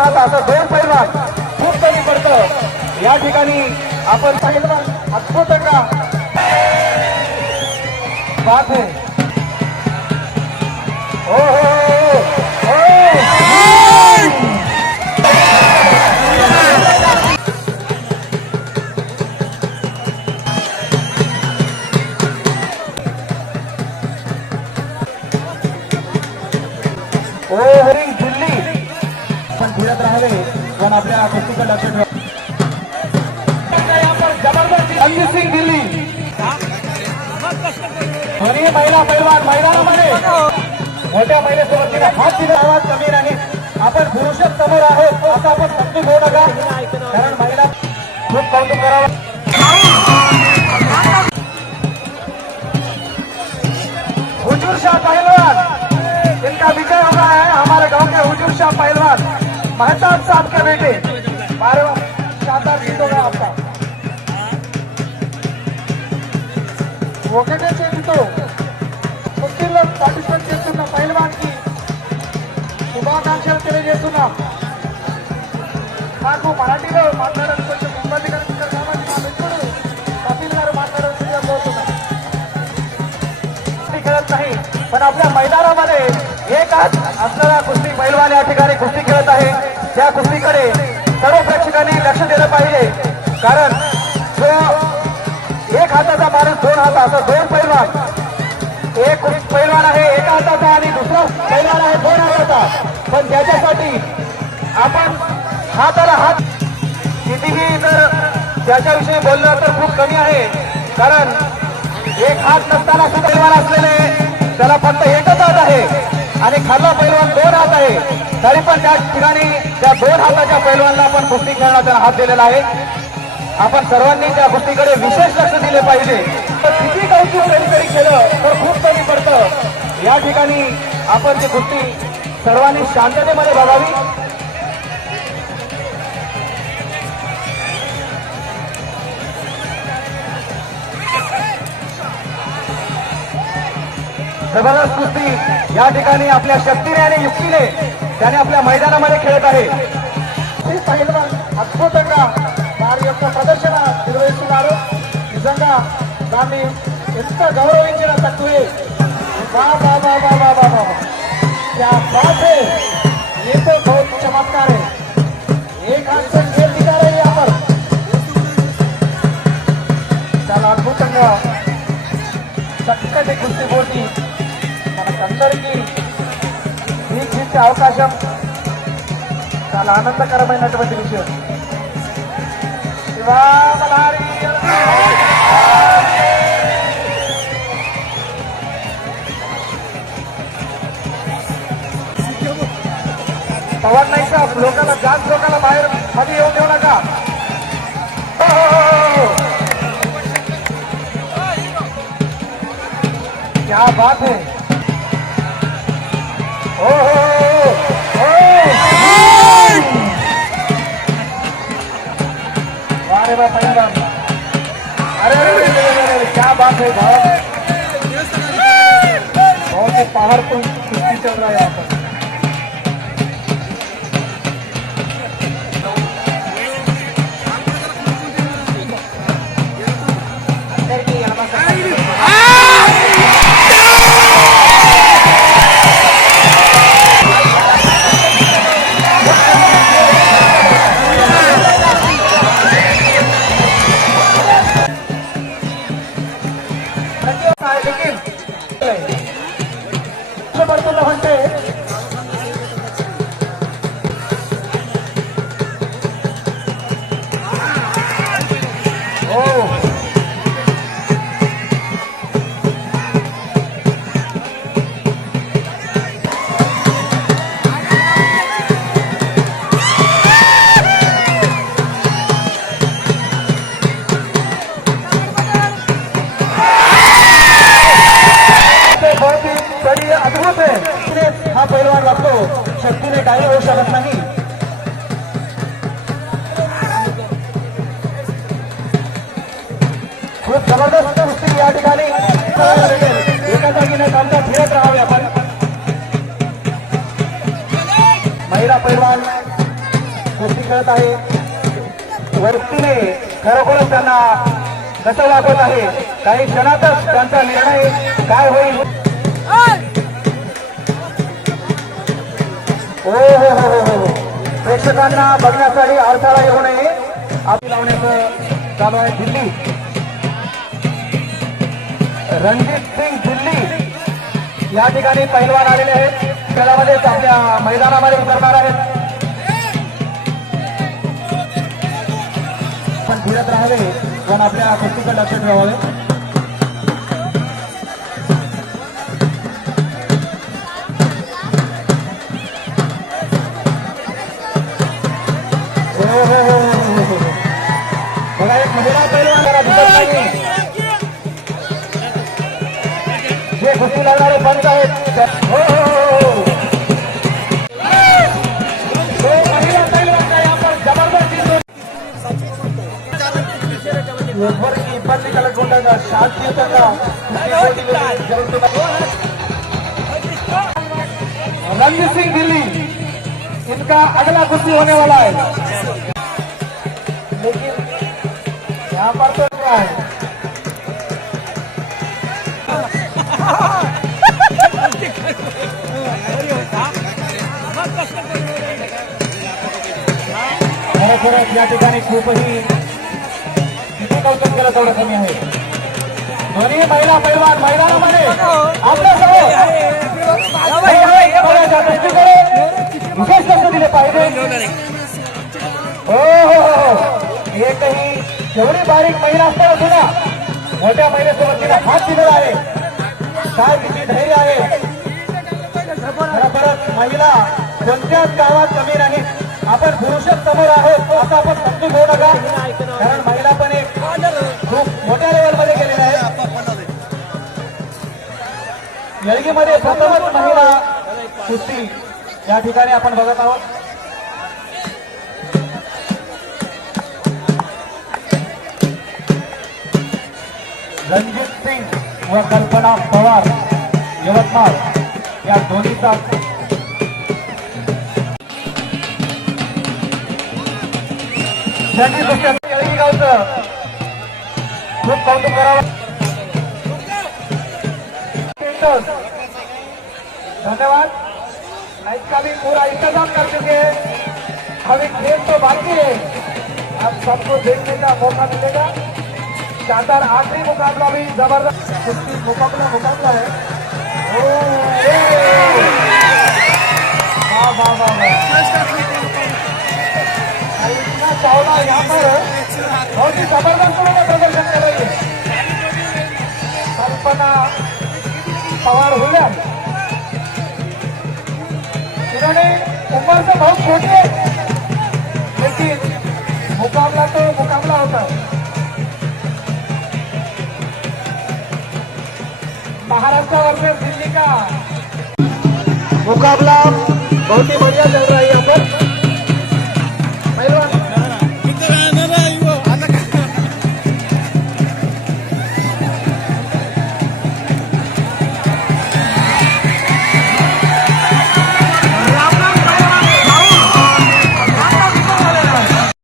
हात असं दोन पैलवान खूप कमी पडतं या ठिकाणी आपण पैलवान अद्भुत का बात है हो हो हरिंग दिल्ली पण फिरत राहावे पण आपल्या कुस्तीकडे लक्ष ठेवा जबरदस्त रणजित सिंग दिल्ली दोन्ही महिला पैलवान मैदानामध्ये मोठ्या महिलेसोबत तिला हात दिला आवाज कमी आणि आपण पुरुषच समोर आहोत असं आपण समजून घेऊ नका कारण महिला खूप कौतुक करावं हुजूर शाह पहलवान इनका विजय हो रहा है हमारे गांव के हुजूर शाह पहलवान महताब साहब के बेटे 12वां शानदार जीत होगा आपका ఒకటే చేతితో కుస్తీలో పార్టిసిపేట్ చేస్తున్న పైల్వాన్కి శుభాకాంక్షలు తెలియజేస్తున్నాం నాకు మరాఠీలో మాట్లాడడం కొంచెం ఇబ్బంది కలుగుతుంది కాబట్టి మా మిత్రుడు కపిల్ గారు మాట్లాడాల్సిందిగా కోరుతున్నాం खेळत नाही पण आपल्या मैदानामध्ये एक हात असणारा कुस्ती पैलवान या ठिकाणी कुस्ती खेळत आहे त्या कुस्तीकडे सर्व प्रेक्षकांनी लक्ष दिलं पाहिजे कारण जो एक हाताचा माणूस दोन हात असं दोन पैलवान एक पैलवान आहे एका हाताचा आणि दुसरा पैलवान आहे दोन हाताचा पण त्याच्यासाठी आपण हाताला हात कितीही जर त्याच्याविषयी बोललं तर खूप कमी आहे कारण एक हात नसताना पैलवान असलेले त्याला फक्त एकच हात आहे आणि खाल्ला पैलवान दोन हात आहे तरी पण त्या ठिकाणी त्या दोन हाताच्या पैलवानला आपण कुस्ती खेळण्याचा हात दिलेला आहे आपण सर्वांनी त्या कुस्तीकडे विशेष लक्ष दिले पाहिजे तर किती कौतुक कधीतरी केलं तर खूप कमी पडतं या ठिकाणी आपण ती कुस्ती सर्वांनी शांततेमध्ये बघावी जबरदस्त कुस्ती या ठिकाणी आपल्या शक्तीने आणि युक्तीने त्याने आपल्या मैदानामध्ये खेळत आहे అద్భుతంగా వారి యొక్క ప్రదర్శన నిర్వహిస్తున్నారు నిజంగా దాన్ని ఎంత గౌరవించిన తక్కువే क्या बात है ये तो बहुत चमत्कार है एक हाथ से खेल दिखा रहे यहाँ पर చాలా అద్భుతంగా చక్కటి కుస్తీ పోటీ మనకందరికీ వీక్షించే అవకాశం చాలా ఆనందకరమైనటువంటి విషయం पवार नाही साहेब लोकांना जास्त लोकांना बाहेर मध्ये येऊन देऊ नका क्या बात है ओ अरे वाह पैलवान अरे क्या बात है बहुत ही पावरफुल कुश्ती चल रहा है यहाँ पर म्हणते अद्भुत है हा पैलवान लागतो शक्तीने काही होऊ शकत नाही खूप जबरदस्त कुस्ती या ठिकाणी एका जागी न थांबता फिरत राहावे आपण महिला पैलवान आहे. वरतीने खरोखरच त्यांना कसं वागवत आहे. काही क्षणातच त्यांचा निर्णय काय होईल. हो हो हो हो हो, प्रेक्षकांना बघण्यासाठी अडथळा येऊ नये आम्ही लावण्याचं चालू आहे. दिल्ली रणजित सिंग दिल्ली या ठिकाणी पैलवान आलेले आहेत. खेळामध्येच आपल्या मैदानामध्ये उतरणार आहेत. पण फिरत राहावे पण आपल्या कुस्तीकडे लक्ष ठेवावे. बघा एक महिला पैलवान जरा दिसत नाही. जे कुस्ती लागणारे पंच आहेत. हो महिला पैलवान का यहाँ पर जबरदस्त की इब्बत कलर कोटा शांति रणजीत सिंह दिल्ली इनका अगला कुश्ती होने वाला है. लेकिन यहाँ पर तो क्या है खरोखरच या ठिकाणी खूपही किती कौतुक केलं तेवढं कमी आहे. दोन्ही महिला पैलवान मैदानामध्ये आपल्यासह विशेष लक्ष दिले पाहिजे. हो हो हो, एकही जेवढी बारीक महिला असताना सुद्धा मोठ्या महिलेसोबत तिला हात दिलेला आहे. काय किती धैर्य आहे. परत महिला कोणत्याच गावात कमी नाही. आपण पुरुषच समोर आहोत असं आपण समजून घेऊ नका. कारण महिला पण एक खूप मोठ्या लेवलमध्ये गेलेल्या आहेत. येळगीमध्ये प्रथमच महिला कुस्ती या ठिकाणी आपण बघत आहोत. रणजित सिंग व कल्पना पवार यवतमाळ या दोन्हीचा येळगी गावचं खूप कौतुक करावं. धन्यवाद. नाइट का भी पूरा इंतजाम कर चुके हैं. अभी खेल तो बाकी है. आप सबको देखने का मौका मिलेगा. शानदार आखिरी मुकाबला भी जबरदस्त कुश्ती मुकाबला है. वाह वाह वाह वाह, इतना चावला यहाँ पर बहुत ही जबरदस्त उन्होंने प्रदर्शन कर रही है. कल्पना पवार हुआ इन्होंने उम्र से बहुत छोटे है लेकिन मुकाबला तो मुकाबला होता है. महाराष्ट्र वर्सेस दिल्ली का मुकाबला बहुत ही बढ़िया चल रहा है.